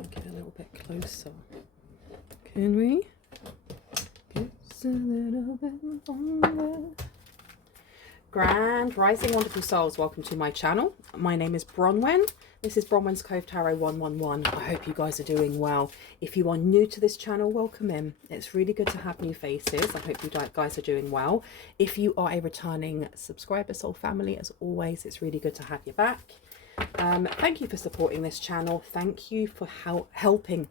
I'll get a little bit closer. Can we? Just a little bit longer. Grand Rising Wonderful Souls, welcome to my channel. My name is Bronwyn. This is Bronwyn's Cove Tarot 111. I hope you guys are doing well. If you are new to this channel, welcome in. It's really good to have new faces. I hope you guys are doing well. If you are a returning subscriber, soul family, as always, it's really good to have you back. Thank you for supporting this channel. Thank you for helping.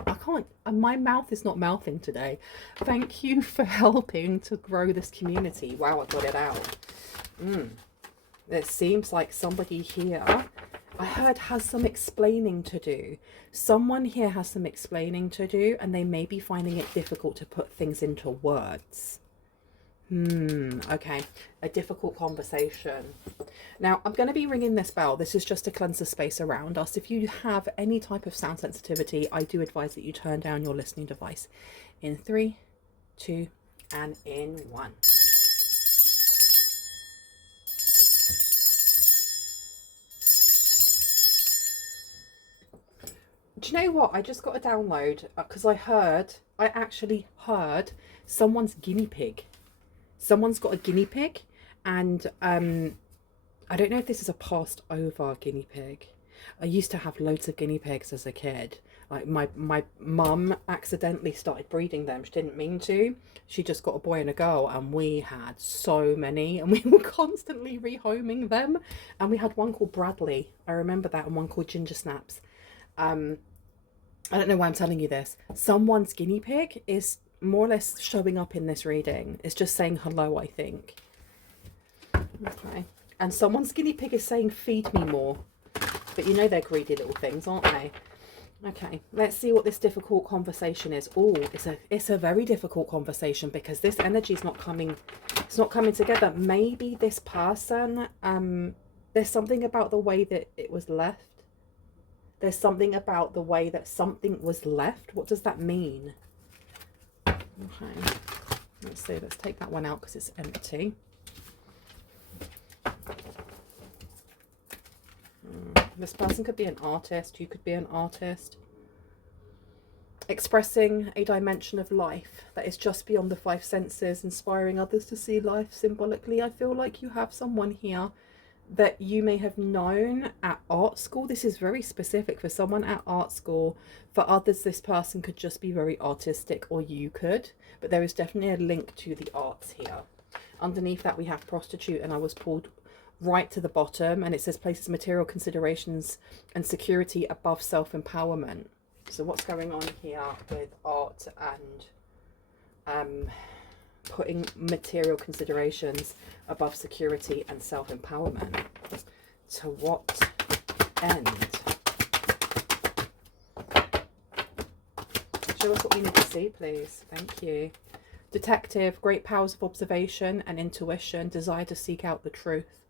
My mouth is not mouthing today. Thank you for helping to grow this community. Wow, I got it out. It seems like somebody here, I heard, has some explaining to do. Someone here has some explaining to do, and they may be finding it difficult to put things into words. Okay, a difficult conversation. Now, I'm going to be ringing this bell. This is just to cleanse the space around us. If you have any type of sound sensitivity, I do advise that you turn down your listening device. In 3, 2, and in 1. Do you know what? I just got a download because I actually heard someone's guinea pig. Someone's got a guinea pig, and I don't know if this is a passed over guinea pig. I used to have loads of guinea pigs as a kid. Like my mum accidentally started breeding them. She didn't mean to. She just got a boy and a girl, and we had so many, and we were constantly rehoming them. And we had one called Bradley. I remember that, and one called Ginger Snaps. I don't know why I'm telling you this. Someone's guinea pig is more or less showing up in this reading. It's just saying hello, I think. Okay. And someone's guinea pig is saying feed me more. But you know they're greedy little things, aren't they? Okay, let's see what this difficult conversation is. Oh, it's a very difficult conversation because this energy is not coming, it's not coming together. Maybe this person, there's something about the way that it was left. There's something about the way that something was left. What does that mean? Okay, let's see. Let's take that one out because it's empty. This person could be an artist. You could be an artist. Expressing a dimension of life that is just beyond the 5 senses, inspiring others to see life symbolically. I feel like you have someone here that you may have known at art school. This is very specific for someone at art school. For others, this person could just be very artistic, or you could, but there is definitely a link to the arts here. Underneath that we have prostitute, and I was pulled right to the bottom, and it says places material considerations and security above self-empowerment. So what's going on here with art and putting material considerations above security and self-empowerment? To what end? Show us what we need to see, please. Thank you. Detective, great powers of observation and intuition, desire to seek out the truth.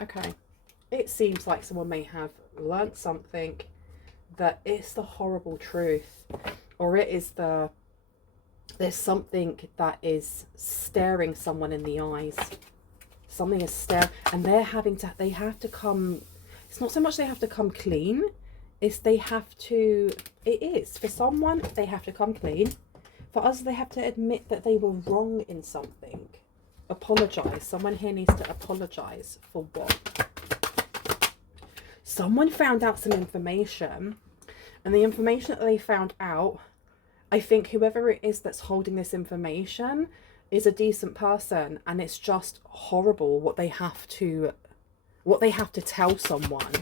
Okay. It seems like someone may have learnt something that is the horrible truth, or it is there's something that is staring someone in the eyes. Something is staring, and they have to come, it's not so much they have to come clean, it's they have to, it is, for someone, they have to come clean. For others, they have to admit that they were wrong in something. Apologise. Someone here needs to apologise for what? Someone found out some information, and the information that they found out, I think whoever it is that's holding this information is a decent person, and it's just horrible what they have to tell someone.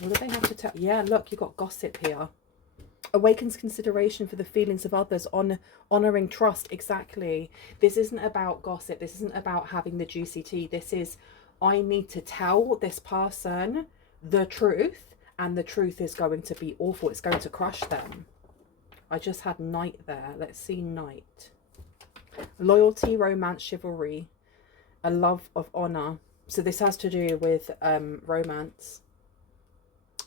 What do they have to tell? Yeah, look, you've got gossip here. Awakens consideration for the feelings of others, honouring trust. Exactly. This isn't about gossip. This isn't about having the juicy tea. This is, I need to tell this person the truth, and the truth is going to be awful. It's going to crush them. I just had knight there. Let's see knight. Loyalty, romance, chivalry, a love of honour. So this has to do with romance.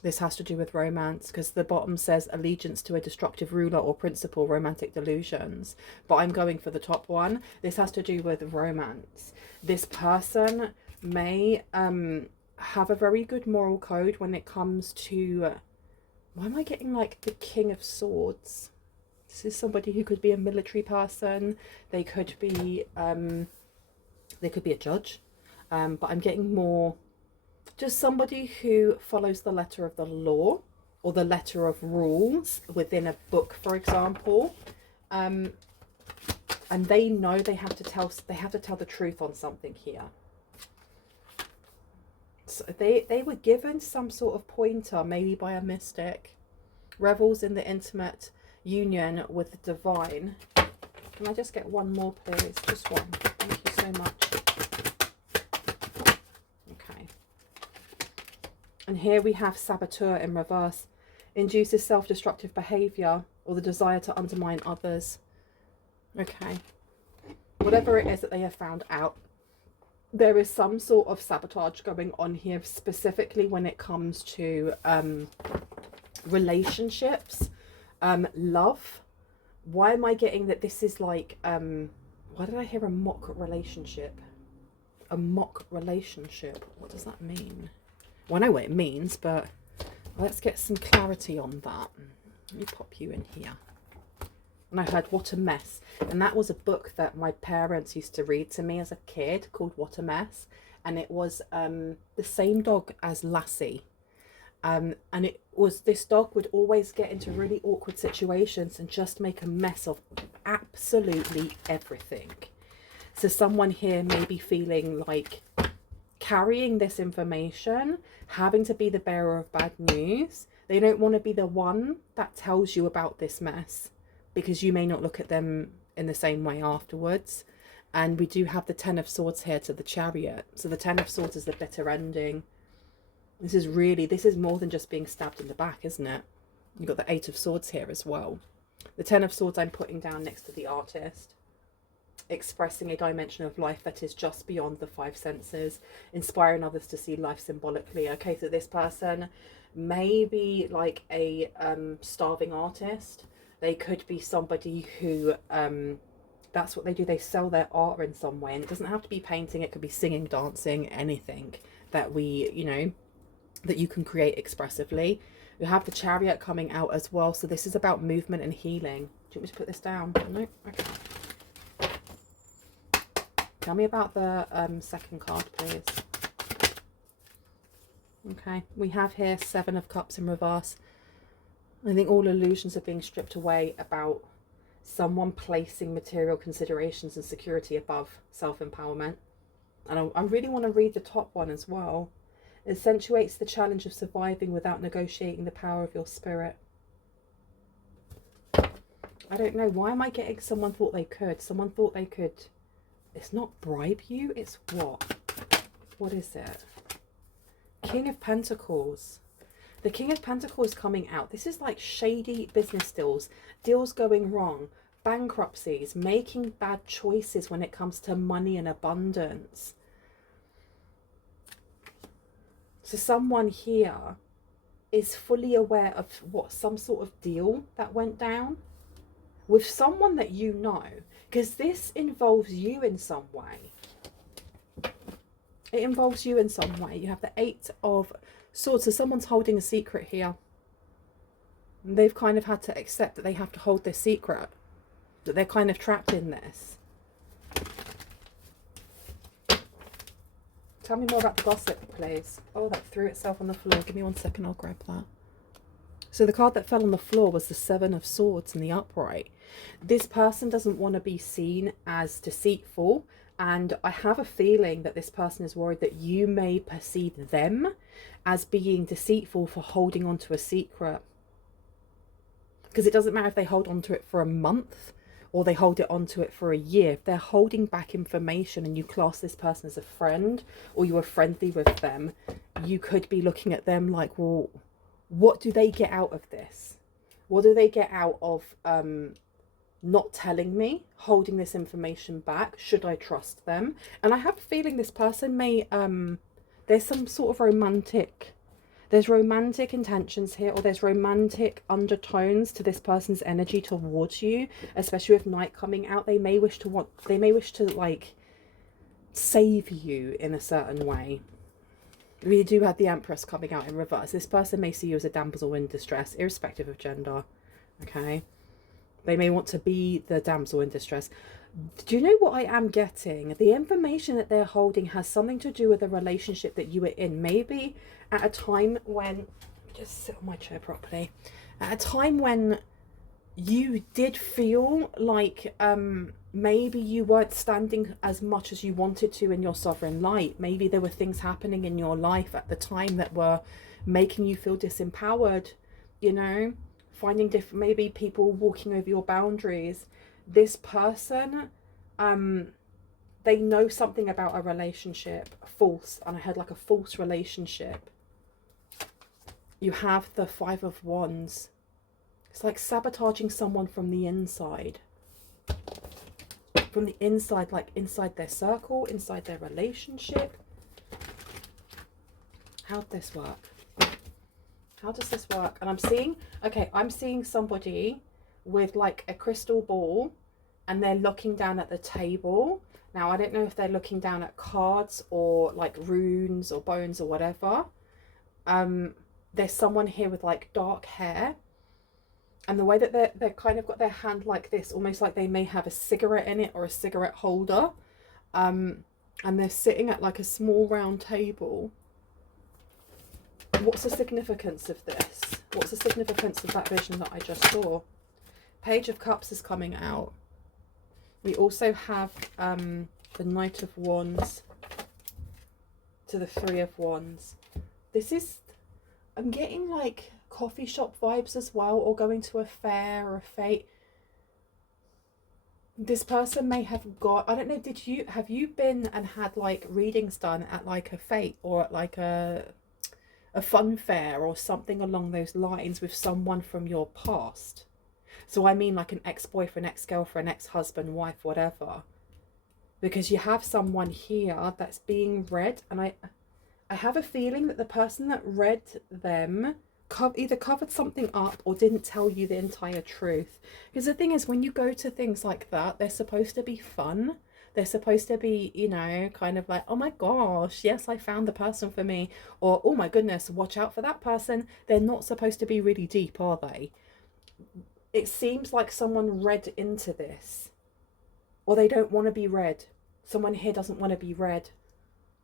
This has to do with romance, because the bottom says allegiance to a destructive ruler or principle, romantic delusions. But I'm going for the top one. This has to do with romance. This person may have a very good moral code when it comes to Why am I getting like the King of Swords? This is somebody who could be a military person. They could be a judge. But I'm getting more just somebody who follows the letter of the law or the letter of rules within a book, for example. And they know they have to tell the truth on something here. So they were given some sort of pointer, maybe by a mystic. Revels in the intimate union with the divine. Can I just get one more, please? Just one. Thank you so much. Okay. And here we have saboteur in reverse. Induces self-destructive behavior or the desire to undermine others. Okay. Whatever it is that they have found out, there is some sort of sabotage going on here, specifically when it comes to relationships, love. Why am I getting that this is like, why did I hear a mock relationship? A mock relationship. What does that mean? Well, I know what it means, but let's get some clarity on that. Let me pop you in here. And I heard What a Mess. And that was a book that my parents used to read to me as a kid called What a Mess. And it was the same dog as Lassie. And it was, this dog would always get into really awkward situations and just make a mess of absolutely everything. So someone here may be feeling like carrying this information, having to be the bearer of bad news. They don't want to be the one that tells you about this mess, because you may not look at them in the same way afterwards. And we do have the Ten of Swords here to the Chariot. So the Ten of Swords is the bitter ending. This is more than just being stabbed in the back, isn't it? You've got the Eight of Swords here as well. The Ten of Swords I'm putting down next to the Artist. Expressing a dimension of life that is just beyond the five senses. Inspiring others to see life symbolically. Okay, so this person may be like a starving artist. They could be somebody who, that's what they do. They sell their art in some way. And it doesn't have to be painting. It could be singing, dancing, anything that we, you know, that you can create expressively. You have the Chariot coming out as well. So this is about movement and healing. Do you want me to put this down? No? Okay. Tell me about the second card, please. Okay. We have here Seven of Cups in reverse. I think all illusions are being stripped away about someone placing material considerations and security above self-empowerment. And I really want to read the top one as well. It accentuates the challenge of surviving without negotiating the power of your spirit. I don't know. Why am I getting someone thought they could? Someone thought they could. It's not bribe you. It's what? What is it? King of Pentacles. The King of Pentacles coming out. This is like shady business deals. Deals going wrong. Bankruptcies. Making bad choices when it comes to money and abundance. So someone here is fully aware of what, some sort of deal that went down with someone that you know, because this involves you in some way. It involves you in some way. You have the Eight of Swords, so someone's holding a secret here. And they've kind of had to accept that they have to hold this secret, that they're kind of trapped in this. Tell me more about the gossip, please. Oh, that threw itself on the floor. Give me 1 second, I'll grab that. So the card that fell on the floor was the Seven of Swords in the upright. This person doesn't want to be seen as deceitful. And I have a feeling that this person is worried that you may perceive them as being deceitful for holding on to a secret. Because it doesn't matter if they hold on to it for a month or they hold it onto it for a year. If they're holding back information and you class this person as a friend or you are friendly with them, you could be looking at them like, well, what do they get out of this? What do they get out of not telling me, holding this information back? Should I trust them? And I have a feeling this person may, there's some sort of there's romantic intentions here, or there's romantic undertones to this person's energy towards you, especially with Night coming out. They may wish to like save you in a certain way. We do have the Empress coming out in reverse. This person may see you as a damsel in distress, irrespective of gender. Okay? They may want to be the damsel in distress. Do you know what I am getting? The information that they're holding has something to do with a relationship that you were in. Maybe at a time when... Just sit on my chair properly. At a time when you did feel like maybe you weren't standing as much as you wanted to in your sovereign light. Maybe there were things happening in your life at the time that were making you feel disempowered, you know, finding different, maybe people walking over your boundaries. This person, they know something about a relationship, false, and I had like a false relationship. You have the Five of Wands. It's like sabotaging someone from the inside. From the inside, like inside their circle, inside their relationship. How'd this work? How does this work? And I'm seeing, okay, I'm seeing somebody with like a crystal ball and they're looking down at the table. Now, I don't know if they're looking down at cards or like runes or bones or whatever. There's someone here with like dark hair. And the way that they're kind of got their hand like this, almost like they may have a cigarette in it or a cigarette holder. And they're sitting at like a small round table. What's the significance of this? What's the significance of that vision that I just saw? Page of Cups is coming out. We also have the Knight of Wands to the Three of Wands. This is, I'm getting like coffee shop vibes as well, or going to a fair or a fete. This person may have got, I don't know, have you been and had like readings done at like a fete or at like a fun fair or something along those lines with someone from your past? So I mean like an ex-boyfriend, ex-girlfriend, ex-husband, wife, whatever. Because you have someone here that's being read, and I have a feeling that the person that read them either covered something up or didn't tell you the entire truth. Because the thing is, when you go to things like that, they're supposed to be fun. They're supposed to be, you know, kind of like, oh my gosh, yes, I found the person for me. Or, oh my goodness, watch out for that person. They're not supposed to be really deep, are they? It seems like someone read into this. Or they don't want to be read. Someone here doesn't want to be read.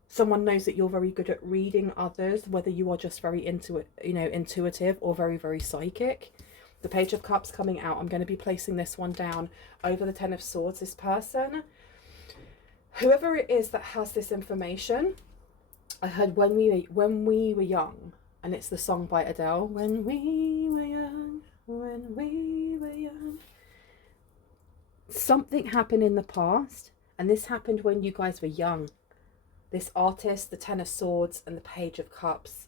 Someone knows that you're very good at reading others, whether you are just very intuitive or very, very psychic. The Page of Cups coming out. I'm going to be placing this one down over the Ten of Swords. This person, whoever it is that has this information, I heard when we were young, and it's the song by Adele. When we were young, when we were young. Something happened in the past, and this happened when you guys were young. This artist, the Ten of Swords and the Page of Cups.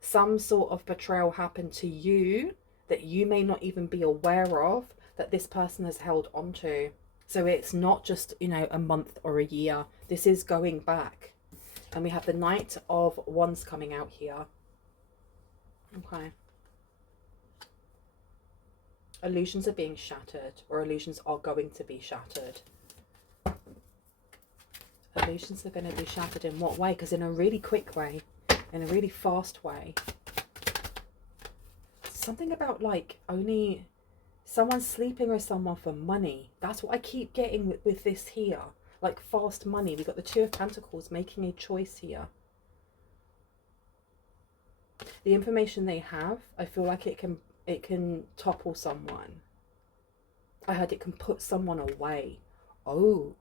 Some sort of betrayal happened to you that you may not even be aware of, that this person has held on to. So it's not just, you know, a month or a year. This is going back. And we have the Knight of Wands coming out here. Okay. Illusions are being shattered, or illusions are going to be shattered. Illusions are going to be shattered in what way? Because in a really quick way, in a really fast way. Something about like only someone sleeping with someone for money. That's what I keep getting with this here. Like fast money. We got the Two of Pentacles making a choice here. The information they have, I feel like it can topple someone. I heard it can put someone away. Oh,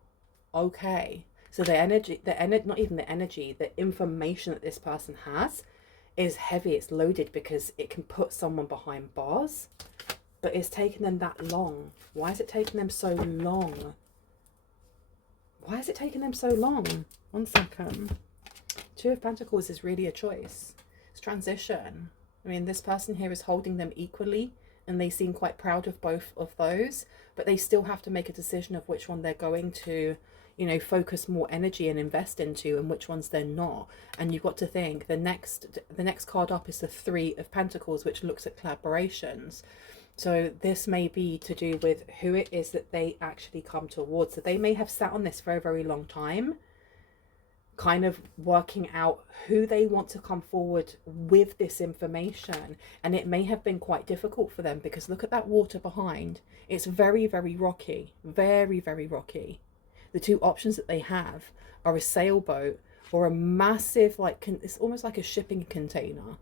okay. So the energy, not even the energy, the information that this person has is heavy, it's loaded, because it can put someone behind bars. But it's taken them that long. Why is it taking them so long? Why is it taking them so long? 1 second. Two of Pentacles is really a choice. It's transition. I mean, this person here is holding them equally, and they seem quite proud of both of those, but they still have to make a decision of which one they're going to, you know, focus more energy and invest into, and which ones they're not. And you've got to think, the next card up is the Three of Pentacles, which looks at collaborations. So this may be to do with who it is that they actually come towards. So they may have sat on this for a very long time. kind of working out who they want to come forward with this information. And it may have been quite difficult for them, because look at that water behind. It's very, very rocky, very, very rocky. The two options that they have are a sailboat or a massive, like, it's almost like a shipping container.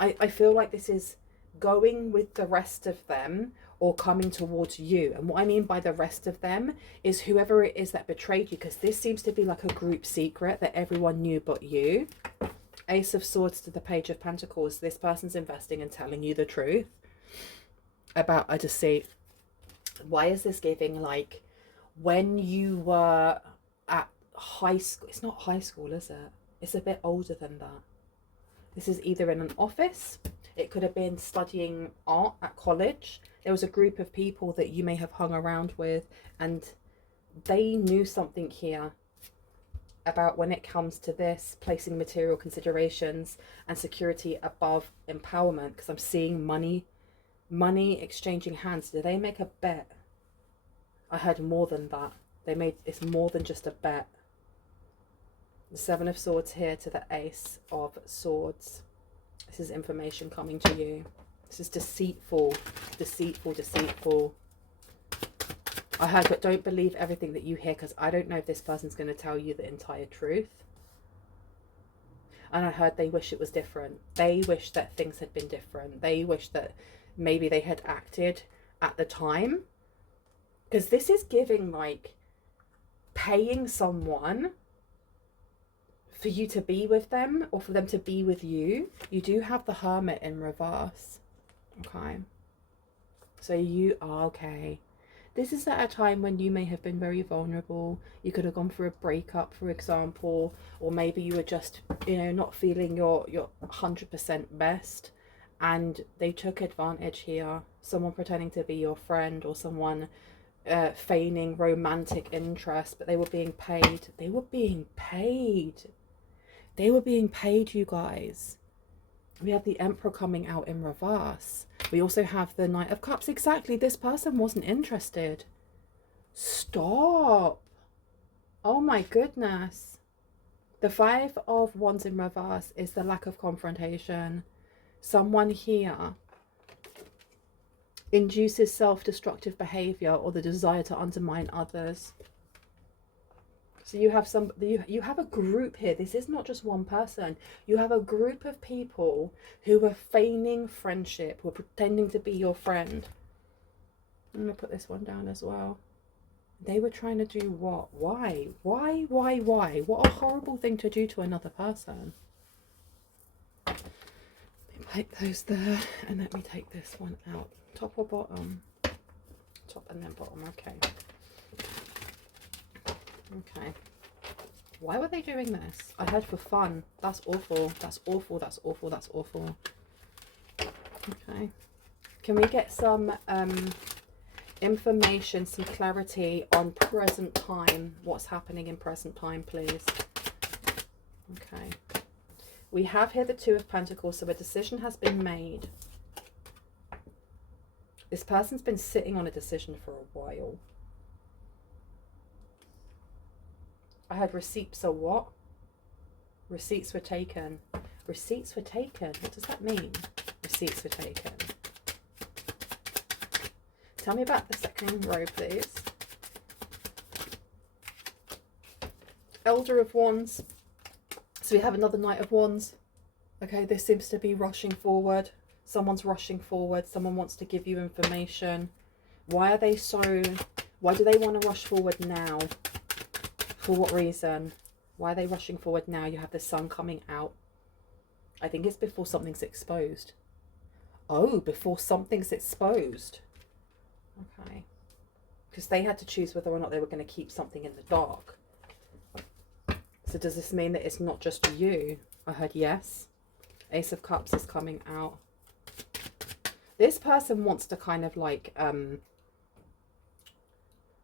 I feel like this is going with the rest of them or coming towards you. And what I mean by the rest of them is whoever it is that betrayed you, because this seems to be like a group secret that everyone knew but you. Ace of Swords to the Page of Pentacles. This person's investing and telling you the truth about a deceit. Why is this giving like when you were at high school? It's not high school, is it? It's a bit older than that. This is either in an office. It could have been studying art at college. There was a group of people that you may have hung around with, and they knew something here about when it comes to this, placing material considerations and security above empowerment, because I'm seeing money exchanging hands. Did they make a bet? I heard more than that. It's more than just a bet. The Seven of Swords here to the Ace of Swords. This is information coming to you. This is deceitful, deceitful, deceitful. I heard, but don't believe everything that you hear, because I don't know if this person's going to tell you the entire truth. And I heard they wish it was different. They wish that things had been different. They wish that maybe they had acted at the time. Because this is giving like paying someone for you to be with them or for them to be with you. You do have the Hermit in reverse. Okay. So you are okay. This is at a time when you may have been very vulnerable. You could have gone through a breakup, for example, or maybe you were just, you know, not feeling your 100% best, and they took advantage here. Someone pretending to be your friend, or someone feigning romantic interest, but they were being paid. They were being paid. They were being paid, you guys. We have the Emperor coming out in reverse. We also have the Knight of Cups. Exactly, this person wasn't interested. Stop. Oh my goodness. The Five of Wands in reverse is the lack of confrontation. Someone here induces self-destructive behavior or the desire to undermine others. So you have you have a group here. This is not just one person. You have a group of people who were feigning friendship, who were pretending to be your friend. I'm going to put this one down as well. They were trying to do what? Why? Why? What a horrible thing to do to another person. Let me take those there, and let me take this one out. Top or bottom? Top and then bottom, okay. Okay. Why were they doing this? I heard for fun. That's awful. That's awful. That's awful. That's awful. Okay. Can we get some information, some clarity on present time? What's happening in present time, please? Okay. We have here the Two of Pentacles, so a decision has been made. This person's been sitting on a decision for a while. I had receipts or what? Receipts were taken. Receipts were taken. What does that mean? Receipts were taken. Tell me about the second row, please. Elder of Wands. So we have another Knight of Wands. Okay, this seems to be rushing forward. Someone's rushing forward. Someone wants to give you information. Why are they so... Why do they want to rush forward now? For what reason? Why are they rushing forward now? You have the Sun coming out. I think it's before something's exposed. Oh, before something's exposed. Okay. Because they had to choose whether or not they were going to keep something in the dark. So does this mean that it's not just you? I heard yes. Ace of Cups is coming out. This person wants to kind of like...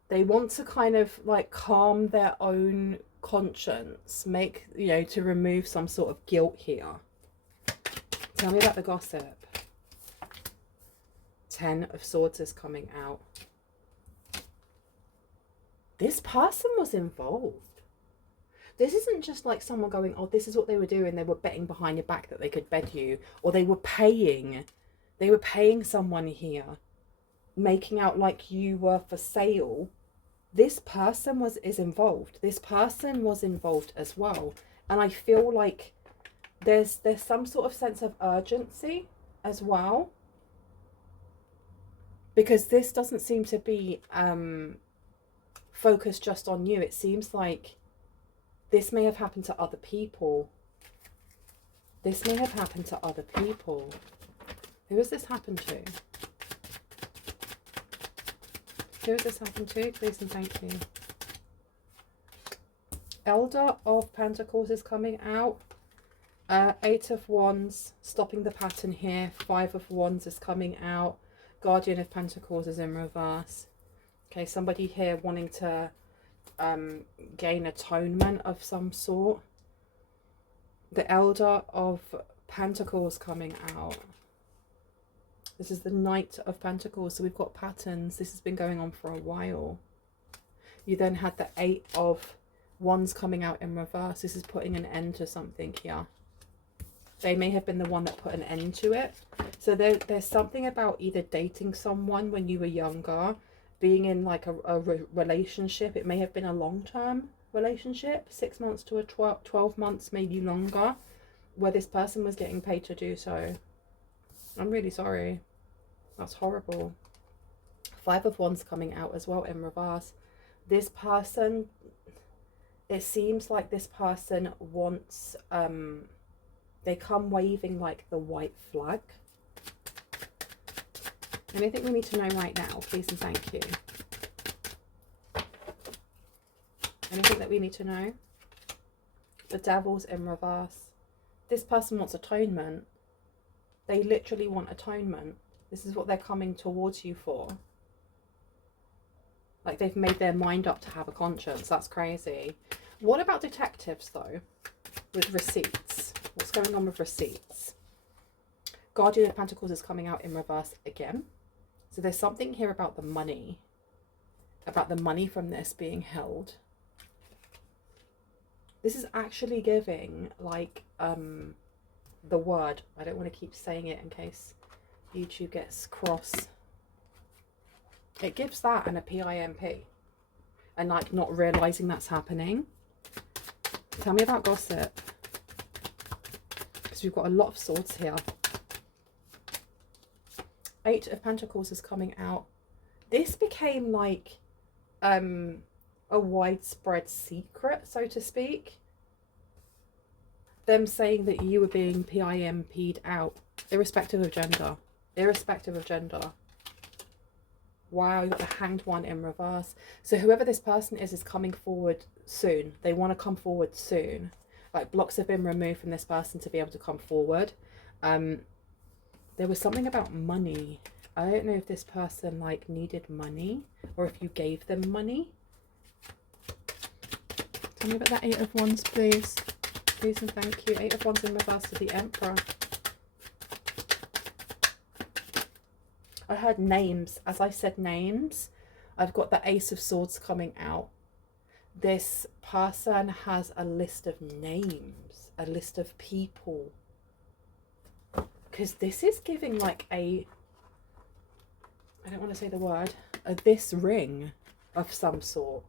they want to kind of like calm their own conscience, make, you know, to remove some sort of guilt here. Tell me about the gossip. Ten of Swords is coming out. This person was involved. This isn't just like someone going, oh, this is what they were doing. They were betting behind your back that they could bed you, or they were paying someone here, making out like you were for sale. This person is involved. This person was involved as well. And I feel like there's some sort of sense of urgency as well, because this doesn't seem to be focused just on you. It seems like this may have happened to other people. This may have happened to other people. Who has this happened to? Who has this happened to? Please and thank you. Elder of Pentacles is coming out. Eight of Wands, stopping the pattern here. Five of Wands is coming out. Guardian of Pentacles is in reverse. Okay, somebody here wanting to gain atonement of some sort. The Elder of Pentacles coming out. This is the Knight of Pentacles. So we've got patterns. This has been going on for a while. You then had the Eight of Wands coming out in reverse. This is putting an end to something here. They may have been the one that put an end to it. So there's something about either dating someone when you were younger, being in like a relationship. It may have been a long-term relationship, 6 months to 12 months, maybe longer, where this person was getting paid to do so. I'm really sorry. That's horrible. Five of Wands coming out as well in reverse. This person, it seems like this person wants, they come waving like the white flag. Anything we need to know right now, please and thank you. Anything that we need to know? The Devil's in reverse. This person wants atonement. They literally want atonement. This is what they're coming towards you for. Like they've made their mind up to have a conscience. That's crazy. What about detectives though? With receipts. What's going on with receipts? Guardian of Pentacles is coming out in reverse again. So there's something here about the money. About the money from this being held. This is actually giving like the word. I don't want to keep saying it in case YouTube gets cross. It gives that and a PIMP. And like not realizing that's happening. Tell me about gossip. Because we've got a lot of swords here. Eight of Pentacles is coming out. This became like a widespread secret, so to speak. Them saying that you were being PIMP'd out, irrespective of gender. Irrespective of gender. Wow, you got the Hanged One in reverse. So whoever this person is coming forward soon. They want to come forward soon. Like blocks have been removed from this person to be able to come forward. There was something about money. I don't know if this person like needed money or if you gave them money. Tell me about that Eight of Wands, please. Please and thank you. Eight of Wands in reverse to the Emperor. I heard names. As I said names, I've got the Ace of Swords coming out. This person has a list of names, a list of people. Because this is giving like a, I don't want to say the word, this ring of some sort.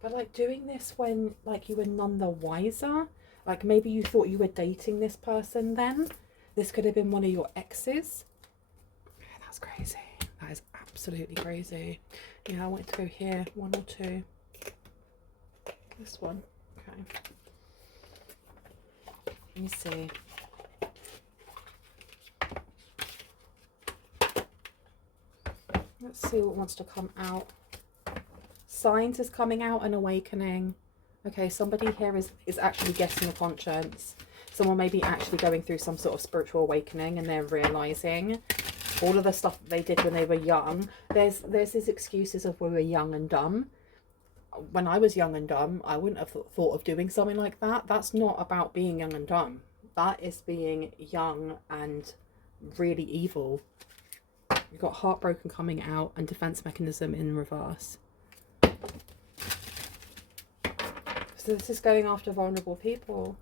But like doing this when like you were none the wiser. Like maybe you thought you were dating this person then. This could have been one of your exes. That's crazy. That is absolutely crazy. Yeah, I wanted to go here. One or two. This one. Okay. Let me see. Let's see what wants to come out. Signs is coming out and awakening. Okay, somebody here is actually getting a conscience. Someone may be actually going through some sort of spiritual awakening and they're realizing all of the stuff that they did when they were young. There's these excuses of we were young and dumb. When I was young and dumb, I wouldn't have thought of doing something like that. That's not about being young and dumb. That is being young and really evil. You've got Heartbroken coming out and Defense Mechanism in reverse. So this is going after vulnerable people.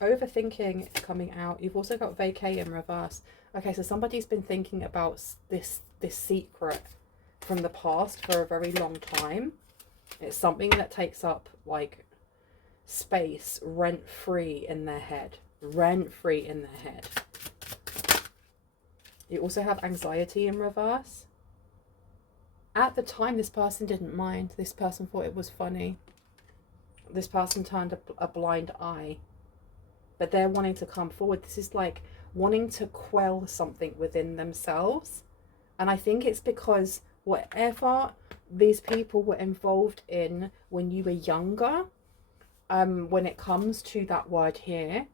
Overthinking coming out. You've also got vacay in reverse. Okay, so somebody's been thinking about this secret from the past for a very long time. It's something that takes up like space rent free in their head. Rent free in their head. You also have anxiety in reverse. At the time, this person didn't mind. This person thought it was funny. This person turned a blind eye. But they're wanting to come forward. This is like wanting to quell something within themselves. And I think it's because whatever these people were involved in when you were younger, when it comes to that word here,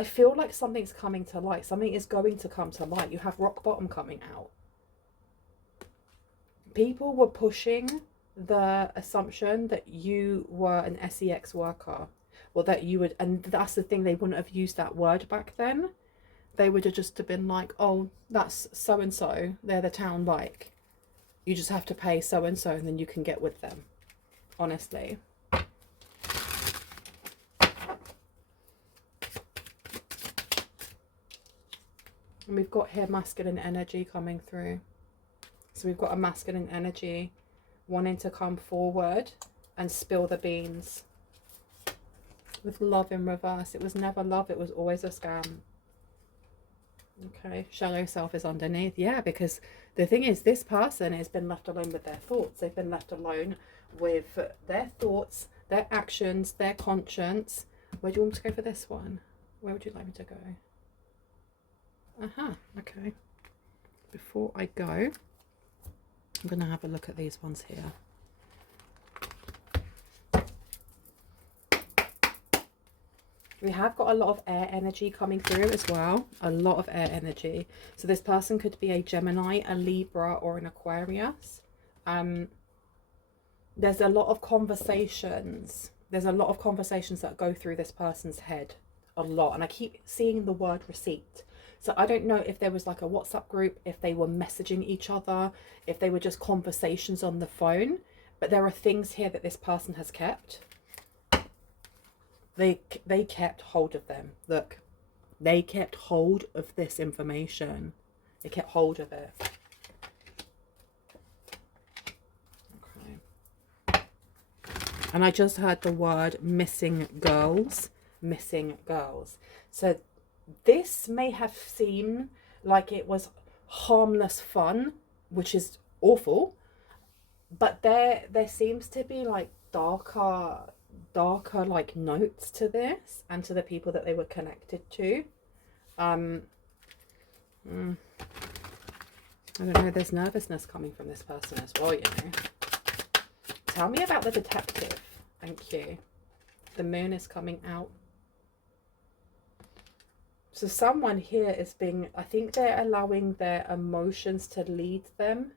I feel like something's coming to light. Something is going to come to light. You have rock bottom coming out. People were pushing the assumption that you were an sex worker, or that you would, and that's the thing, they wouldn't have used that word back then. They would have just been like, oh, that's so and so, they're the town bike, you just have to pay so and so and then you can get with them. Honestly, and we've got here masculine energy coming through. So we've got a masculine energy wanting to come forward and spill the beans. With love in reverse. It was never love, it was always a scam. Okay, shallow self is underneath. Yeah, because the thing is, this person has been left alone with their thoughts. They've been left alone with their thoughts, their actions, their conscience. Where do you want me to go for this one? Where would you like me to go? Okay. Before I go, I'm going to have a look at these ones here. We have got a lot of air energy coming through as well. A lot of air energy. So this person could be a Gemini, a Libra, or an Aquarius. There's a lot of conversations. There's a lot of conversations that go through this person's head. A lot. And I keep seeing the word receipt. So I don't know if there was like a WhatsApp group, if they were messaging each other, if they were just conversations on the phone. But there are things here that this person has kept. They kept hold of them. Look, they kept hold of this information. They kept hold of it. Okay. And I just heard the word missing girls. Missing girls. So this may have seemed like it was harmless fun, which is awful, but there seems to be like darker like notes to this and to the people that they were connected to. I don't know, there's nervousness coming from this person as well, you know. Tell me about the detective. Thank you. The moon is coming out. So someone here is being, I think they're allowing their emotions to lead them.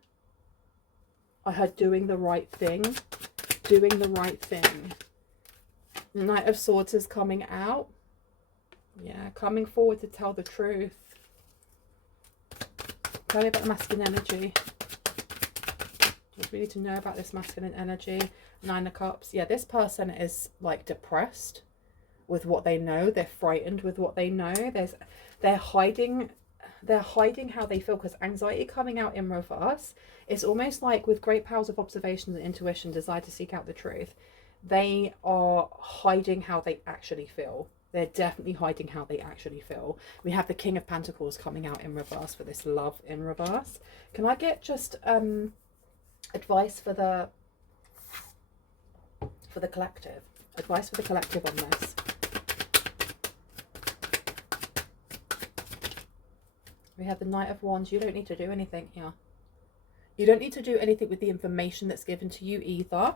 I heard doing the right thing. Doing the right thing. The Knight of Swords is coming out. Yeah, coming forward to tell the truth. Tell me about the masculine energy. What do we need to know about this masculine energy? Nine of Cups. Yeah, this person is like depressed with what they know. They're frightened with what they know. They're hiding how they feel, because anxiety coming out in reverse, it's almost like with great powers of observation and intuition, desire to seek out the truth, they are hiding how they actually feel. They're definitely hiding how they actually feel. We have the King of Pentacles coming out in reverse for this love in reverse. Can I get just advice for the collective? Advice for the collective on this. We have the Knight of Wands. You don't need to do anything here. You don't need to do anything with the information that's given to you either.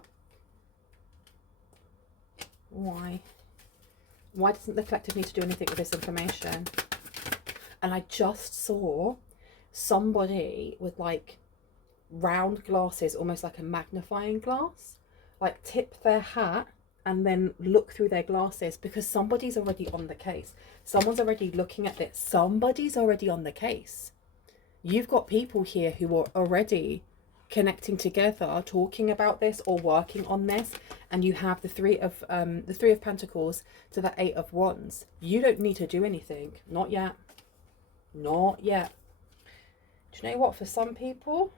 Why? Why doesn't the collective need to do anything with this information? And I just saw somebody with like round glasses, almost like a magnifying glass, like tip their hat and then look through their glasses, because somebody's already on the case. Someone's already looking at this. Somebody's already on the case. You've got people here who are already connecting together, talking about this or working on this, and you have the Three of Pentacles to the Eight of Wands. You don't need to do anything. Not yet. Not yet. Do you know what? For some people,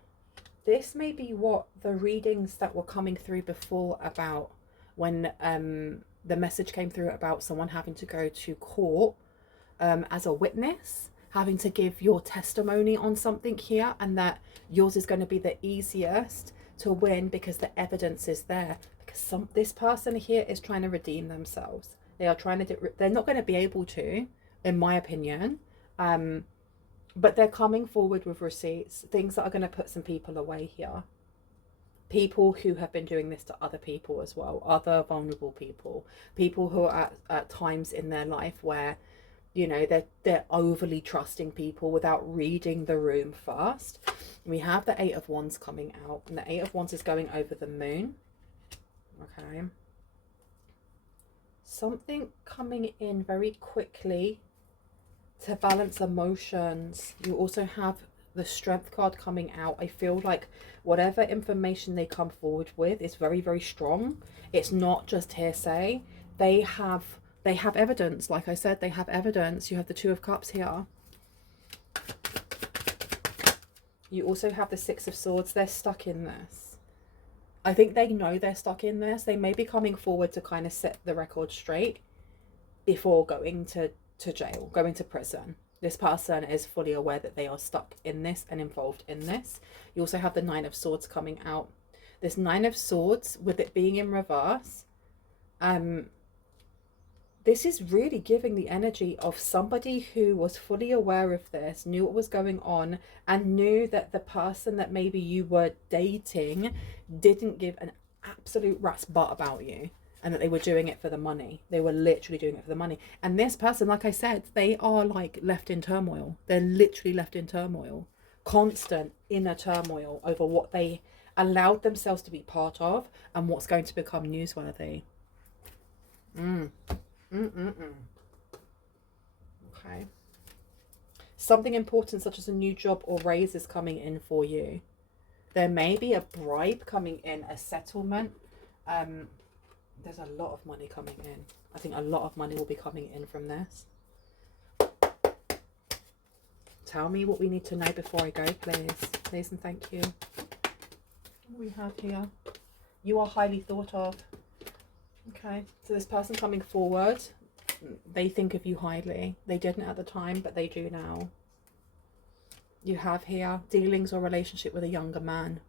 this may be what the readings that were coming through before about when the message came through about someone having to go to court as a witness, having to give your testimony on something here, and that yours is going to be the easiest to win because the evidence is there. Because this person here is trying to redeem themselves. They are trying to they're not going to be able to, in my opinion, but they're coming forward with receipts, things that are going to put some people away here. People who have been doing this to other people as well, other vulnerable people, people who are at times in their life where, you know, they're overly trusting people without reading the room first. We have the Eight of Wands coming out, and the Eight of Wands is going over the moon. Okay. Something coming in very quickly to balance emotions. You also have the Strength card coming out. I feel like whatever information they come forward with is very, very strong. It's not just hearsay. They have evidence. Like I said, they have evidence. You have the Two of Cups here. You also have the Six of Swords. They're stuck in this. I think they know they're stuck in this. They may be coming forward to kind of set the record straight before going to jail, going to prison. This person is fully aware that they are stuck in this and involved in this. You also have the Nine of Swords coming out. This Nine of Swords, with it being in reverse, this is really giving the energy of somebody who was fully aware of this, knew what was going on, and knew that the person that maybe you were dating didn't give an absolute rat's butt about you, and that they were doing it for the money. They were literally doing it for the money. And this person, like I said, they are like left in turmoil. They're literally left in turmoil. Constant inner turmoil over what they allowed themselves to be part of and what's going to become newsworthy. Okay. Something important such as a new job or raise is coming in for you. There may be a bribe coming in, a settlement. There's a lot of money coming in. I think a lot of money will be coming in from this. Tell me what we need to know before I go, please. Please and thank you. What do we have here? You are highly thought of. Okay, so this person coming forward, they think of you highly. They didn't at the time, but they do now. You have here dealings or relationship with a younger man.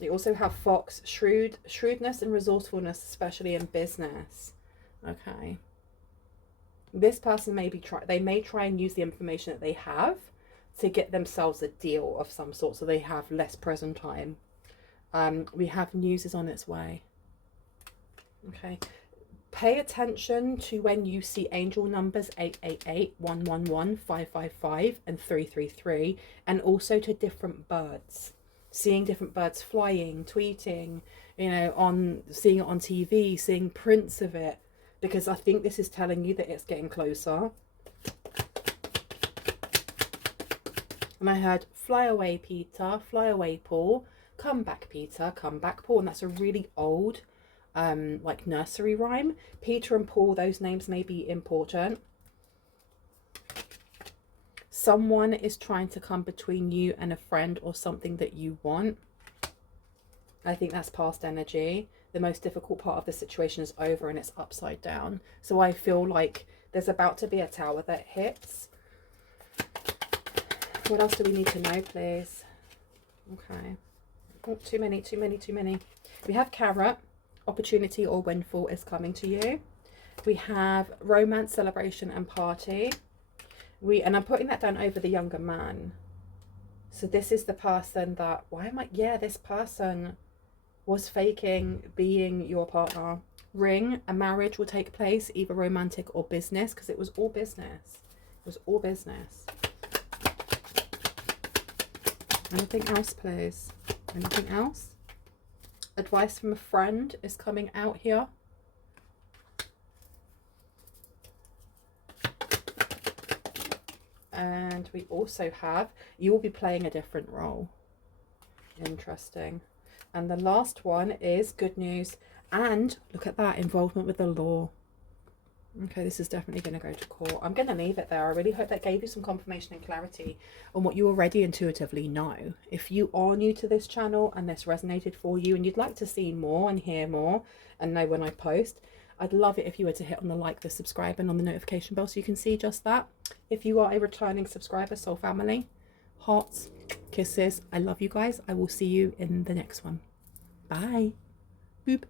You also have Fox, shrewdness and resourcefulness, especially in business. Okay. This person may try and use the information that they have to get themselves a deal of some sort, so they have less present time. We have news is on its way. Okay. Pay attention to when you see angel numbers 888, 111, 555, and 333, and also to different birds. Seeing different birds flying, tweeting, you know, seeing it on TV, seeing prints of it, because I think this is telling you that it's getting closer. And I heard, fly away, Peter, fly away, Paul, come back, Peter, come back, Paul. And that's a really old, like nursery rhyme. Peter and Paul, those names may be important. Someone is trying to come between you and a friend or something that you want. I think that's past energy. The most difficult part of the situation is over and it's upside down. So I feel like there's about to be a tower that hits. What else do we need to know, please? Okay. Oh, too many. We have carrot. Opportunity or windfall is coming to you. We have romance, celebration and party. And I'm putting that down over the younger man. So this is the person that, this person was faking being your partner. Ring, a marriage will take place, either romantic or business, because it was all business. It was all business. Anything else, please? Anything else? Advice from a friend is coming out here. And we also have, you will be playing a different role. Interesting. And the last one is good news. And look at that, involvement with the law. Okay, this is definitely going to go to court. I'm going to leave it there. I really hope that gave you some confirmation and clarity on what you already intuitively know. If you are new to this channel and this resonated for you and you'd like to see more and hear more and know when I post, I'd love it if you were to hit on the like, the subscribe and on the notification bell so you can see just that. If you are a returning subscriber, soul family, hearts, kisses. I love you guys. I will see you in the next one. Bye. Boop.